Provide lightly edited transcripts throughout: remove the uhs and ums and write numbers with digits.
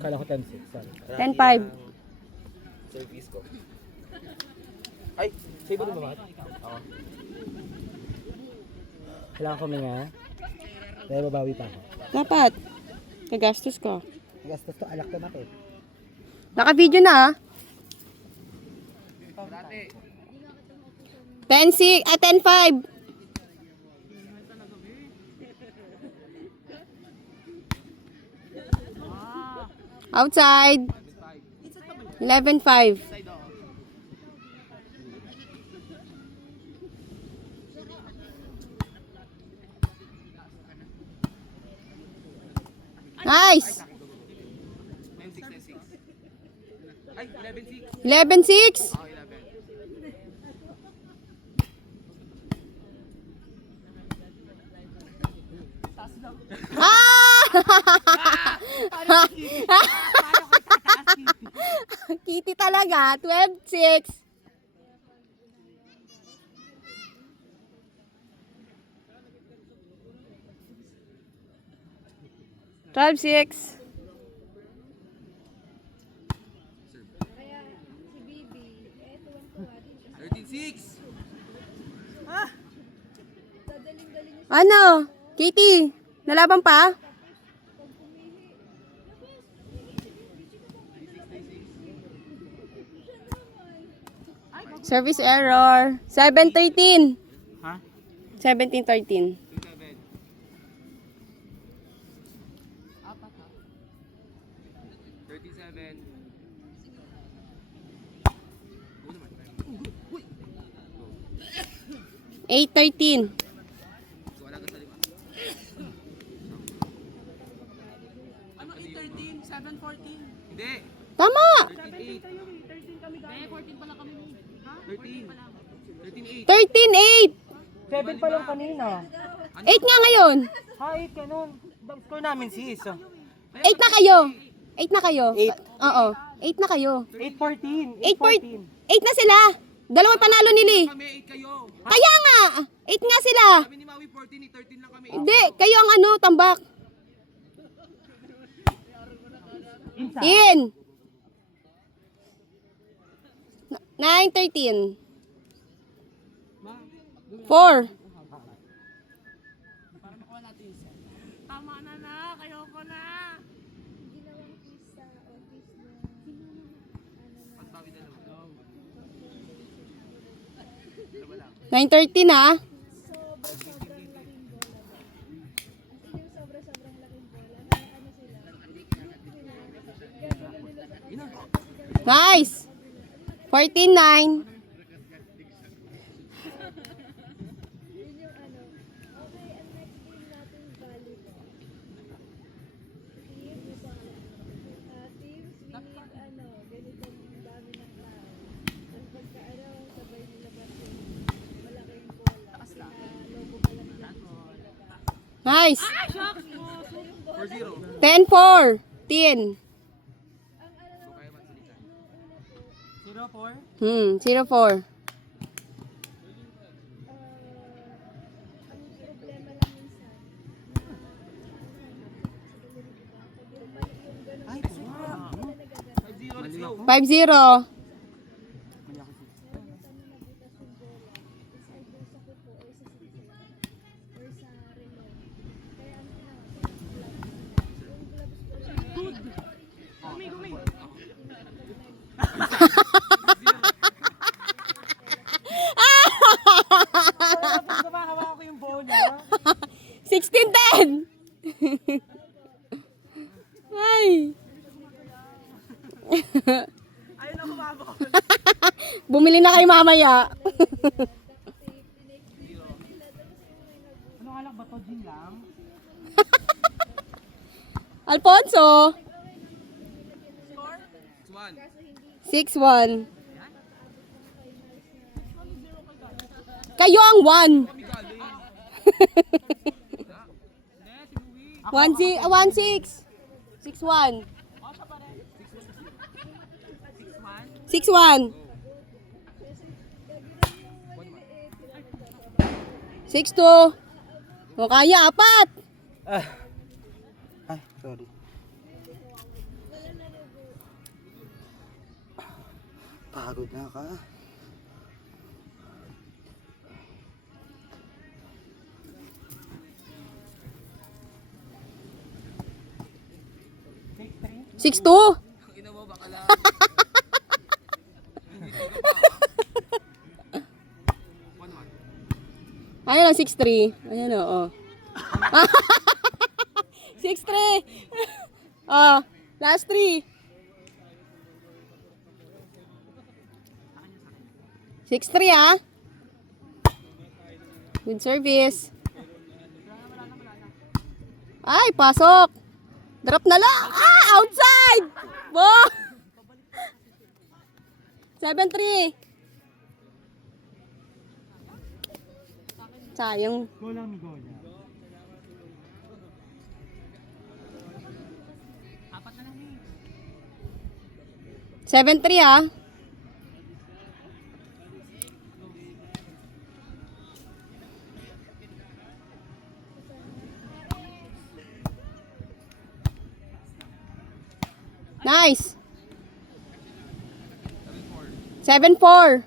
Kala ko 10-6. Sorry. 10-5. Service ko. Ay, sa'yo ba lumamat? Oo. Kailangan ko nga. Dahil babawi pa ako. Dapat. Kagastos ko. Gastos to, alak to natin. Naka-video na ah. 10-6, 10-5. Outside. 11-5. Nice. Ay, 11-6. 11-6. Oh, 11. Ah! Kitty talaga. 12-6. Twelve six. Kaya si Bibi, tuwan-tuwa din siya. 13-6. Dadaling-daling niya Ano? Kitty, nalaban pa? Service error. 7-13. Ha? 17-13. 37. 8-13. So, wala ka sa lima. Ano 8-13? 7-14? Hindi. Tama! 13-8. 13. 13-8. 7 pa lang kanina. 8 nga ngayon. Ha, 8 ka nun. Bang score namin sis. 8 na kayo. 8 na kayo. 8. Oo. 8 na kayo. 8-14. 8 na sila. Dalawa panalo nili. Kami 8 kayo. Kaya nga. 8 nga sila. Kami ni Maui 14, 13 lang kami. Hindi. Kayo ang ano, tambak. In. 9-13. 4. Tama na. Kayo ko na. ginawang quiz sa office niya. Pagbawi na lang. 9-13 ha. Sobrang laking bola ba? As in yung sobrang laking bola. Kaya ano sila? Gagano nila sa Nice. 14-9. Yun yung ano. Okay, ang next game natin volleyball. Team, teams, we need ganitong dami ng tao. Tapos pagka sabay nilabas yung malaking bola. Logo pa lang nila. Nice. 4-0. 10-4. 10. 0-4. Ang problema lang minsan, Ay, Let's go. 5-0. hawa ko yung bola. 16-10. Ay. Ayun na kumabot. Bumili na kayo mamaya. Ano alak ba to? Gin lang? Alfonso. 6-1. Kayo ang 1. 1-6. 6-1. 6-1. 6-2. O kaya, 4. Ah. Ay. Sorry. Pagod na ka. Six two. Ayun lang, 6-3. Ayan o, oh. 6-3. Oh, last 3. 6-3 ah. Good service. Ay, pasok. Drop na lang. Ah, outside. Bo. 7-3. Sayang. Go lang, go niya. Apat na lang eh. 7-3 ah. Nice. 7-4.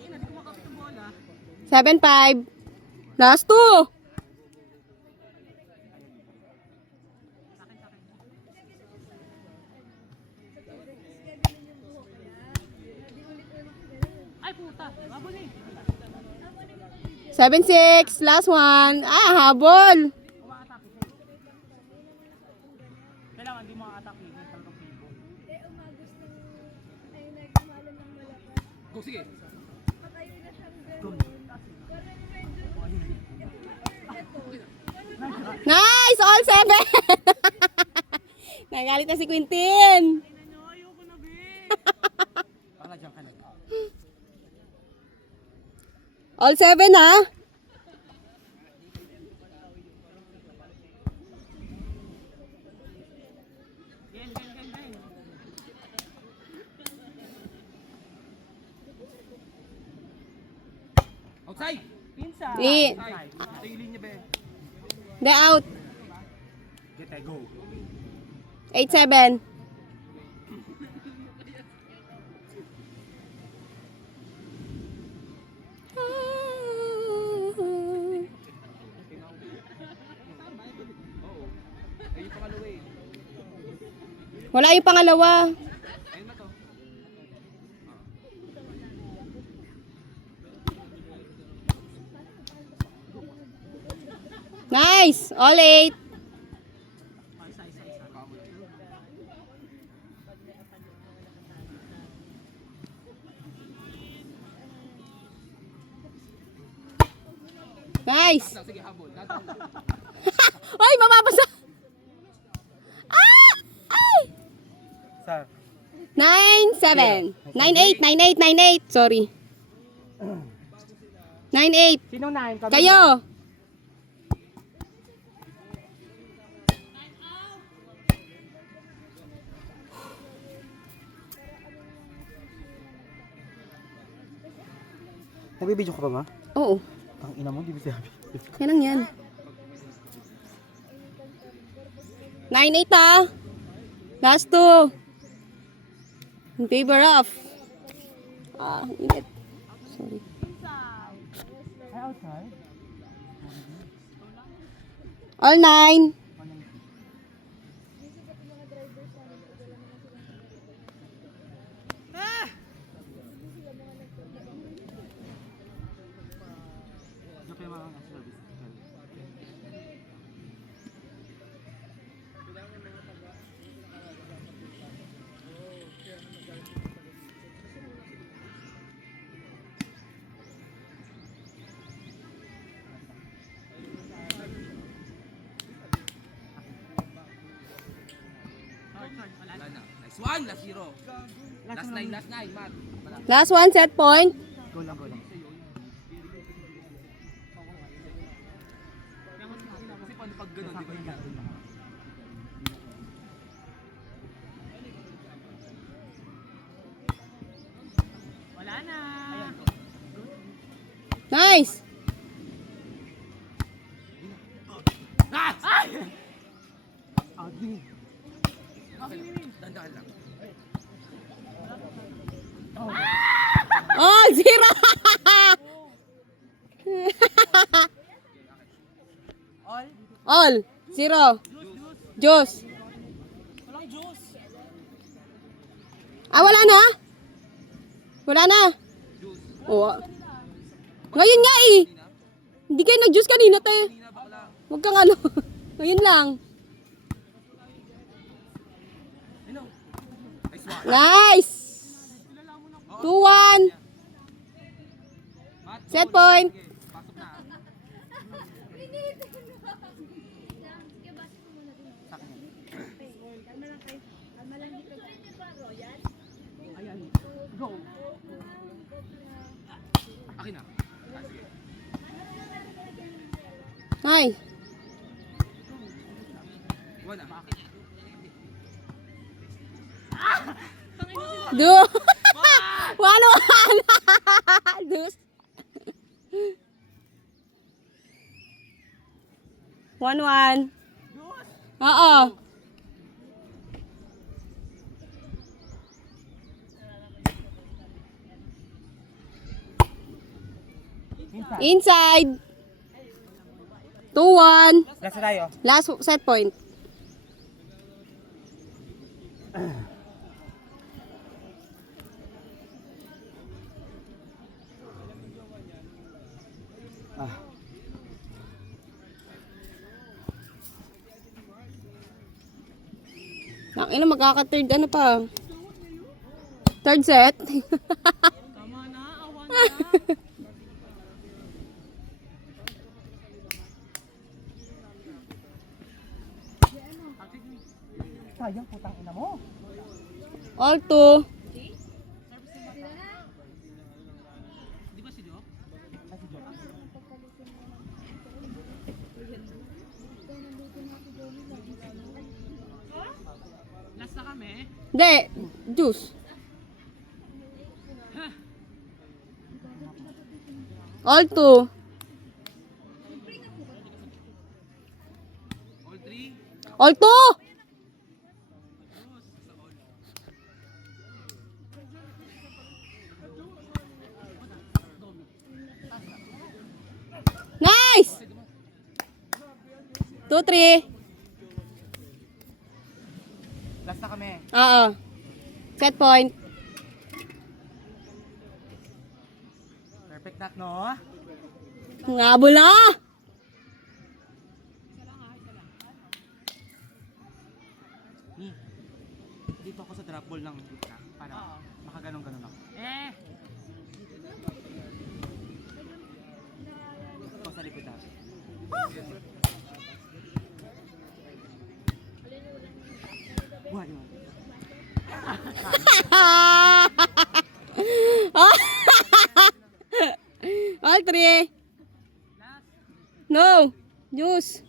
Ina, di ko makapit ang bola. 7-5. Last 2. Ay, puta. Babon eh. 7-6. Last one. Ah, habol. Uma-attack. Kailangan di mo a-attack eh. May talagang pigo. Umagos ng, ay, nagmalan ng malakas. Go, sige. Patayo na siyang gano'n. Parang medyo, Nice! All 7. Nagalit na si Quintin. Ina nyo, ayoko na be. Pala dyan ka na. All 7 ha. Gen, gen, gen, gen. Outside! Pinsa. Di. Ito yung linya, be. The out. Get go. 8-7. Ay, yung pangalawa eh. Wala yung pangalawa. Ayun na to. Nice! All 8. Nice! Sige, habol. Ay, mababasa! Ah! Ay! Sir. 9-7. 9-8, 9-8, 9-8. Sorry. 9-8. Sino 9? Kayo! Nagbibidyo ka pa ba? Oo. Ang ina mo, di ba sabi? Yan lang yan. 9-8 ah. Last 2. In favor of. Ah, init. Sorry. Ay, outside? All 9. Yung kaya mga service. Wala na. Nice one, last 0. Last 9, Matt. Last one, set point. Go lang, go lang. Kasi paano pag ganun, di ba yung gagawin lang? Nice! Ah! Ay! Dandahan lang. Oh, 0! All? All. 0. Juice. Walang juice. Ah, wala na? Wala na? Juice. Oo. Ngayon nga eh. Hindi kayo nag-juice kanina, te. Kanina bakla. Huwag kang ano. Ngayon lang. Ano? Nice one. Nice! 2-1. Mat, Set goal. point. Sige, pasok na. Kalma lang kayo. Kalma lang dito. Ayan. Go. Akin na. Ah, sige. Nice. One na. Do. 1-1. Juice. 1-1. Oo. Inside. 2-1. Last na tayo. Last set point. Ina magkaka-third ano pa? Third set? Tama na, awan na. Sayang putang ina mo. All two. Di ba si Joe? Ay, si Joe. Last na kami. Hindi. Juice. All two. All three. All two! Nice! 2-3. Last na kami. Oo. Set point. Perfect knock, no? Ngabol na! Dito ako sa drop ball ng gitna para makaganong-ganon ako. Eh, Ito sa likod natin. Buhay mo. All three. No. Juice.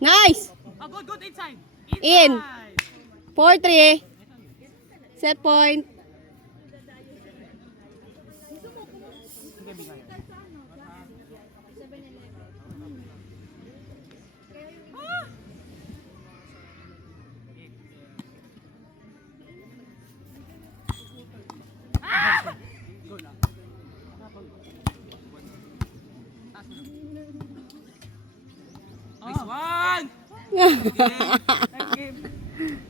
Nice. oh, good, good, inside. In. Inside. 4-3. Set point. Sige, bigay. Go lang. Nice one! Game.